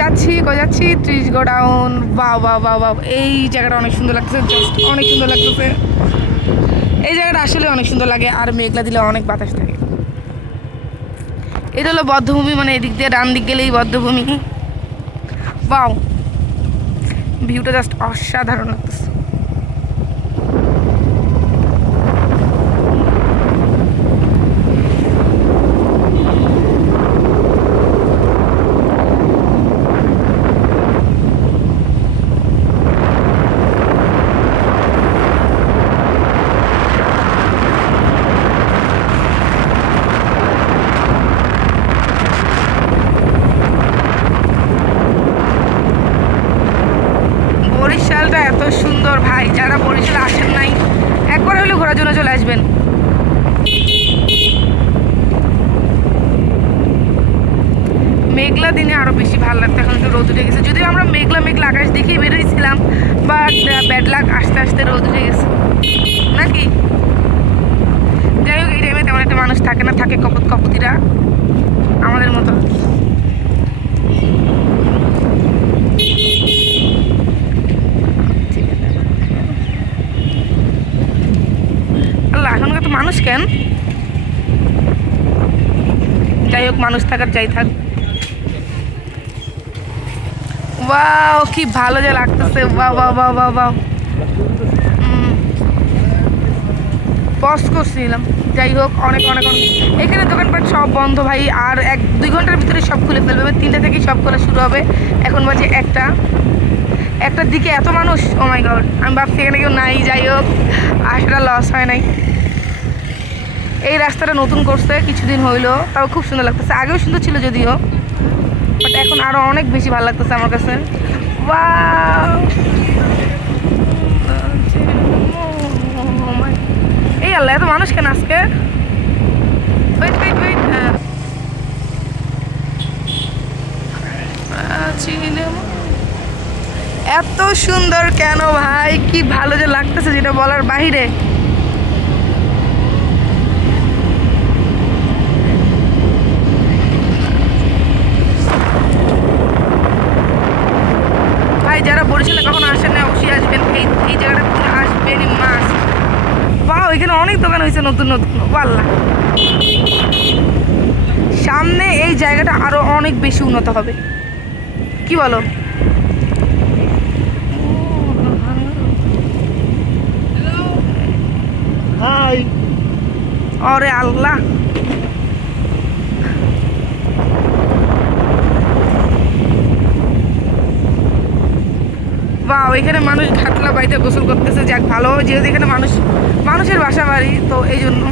যাচ্ছি যাচ্ছি 30 গোডাউন। বাহ বাহ বাহ বাহ, এই জায়গাটা অনেক সুন্দর লাগতেছে, জাস্ট অনেক সুন্দর লাগতেছে। এই জায়গাটা আসলে অনেক সুন্দর লাগে, আর মেঘলা দিলে অনেক বাতাস থাকে। এটা হলো বদ্ধভূমি, মানে এদিক দিয়ে ডান দিক গেলেই বদ্ধভূমি। বাও, ভিউটা জাস্ট অসাধারণ লাগতেছে। বরিশালটা এত সুন্দর ভাই, যারা বরিশালে আসেন নাই একবার হলেও ঘোরার জন্য চলে আসবেন। মেঘলা দিনে আরো বেশি ভালো লাগতো, এখন তো রোদ উঠে গেছে। যদিও আমরা মেঘলা মেঘলা আকাশ দেখেই বেরোইছিলাম, বাট ব্যাড লাক, আস্তে আস্তে রোদ উঠে গেছে নাকি। যাই হোক, এই টাইমে তেমন একটা মানুষ থাকে না, থাকে কপত কপতিরা আমাদের মতো। আল্লাহ, এখনকার তো মানুষ কেন? যাই হোক, মানুষ থাকার যাই থাক। ওয়াও, কি ভালো যে লাগতেছে। বাহ বাহ বাহ বাহ বাহ, পজ করছিলাম। যাই হোক, অনেক অনেক অনেক এখানে দোকানপাট সব বন্ধ ভাই, আর 1-2 ঘন্টার ভিতরে সব খুলে ফেলবে। 3টা থেকেই সব খোলা শুরু হবে। এখন বাজে 1টার দিকে এত মানুষ, ও মাই গড, আমি ভাবছি এখানে কেউ নাই। যাই হোক, আসাটা লস হয় নাই। এই রাস্তাটা নতুন করছে কিছুদিন হইলো, তাও খুব সুন্দর লাগতেছে। আগেও সুন্দর ছিল যদিও, বাট এখন আরো অনেক বেশি ভালো লাগতেছে আমার কাছে। ওয়াও, এই আল্লাহ, এত মানুষ কেন আজকে? ওয়েট ওয়েট ওয়েট, এত সুন্দর কেন ভাই? কি ভালো যে লাগতেছে, যেটা বলার বাহিরে। ভাই, যারা বরিশালে কখনো আসেন না, অবশ্যই আসবেন। এই জায়গাটা আসবেন মাস। বাহ, এখানে অনেক দোকান হয়েছে নতুন নতুন। আল্লাহ, সামনে এই জায়গাটা আরো অনেক বেশি উন্নত হবে, কি বলো? আরে আল্লাহ, বা এখানে মানুষ ঘাটলা বাড়িতে গোসল করতেছে। যাক ভালো, যেহেতু এখানে মানুষের বাসা বাড়ি, তো এই জন্য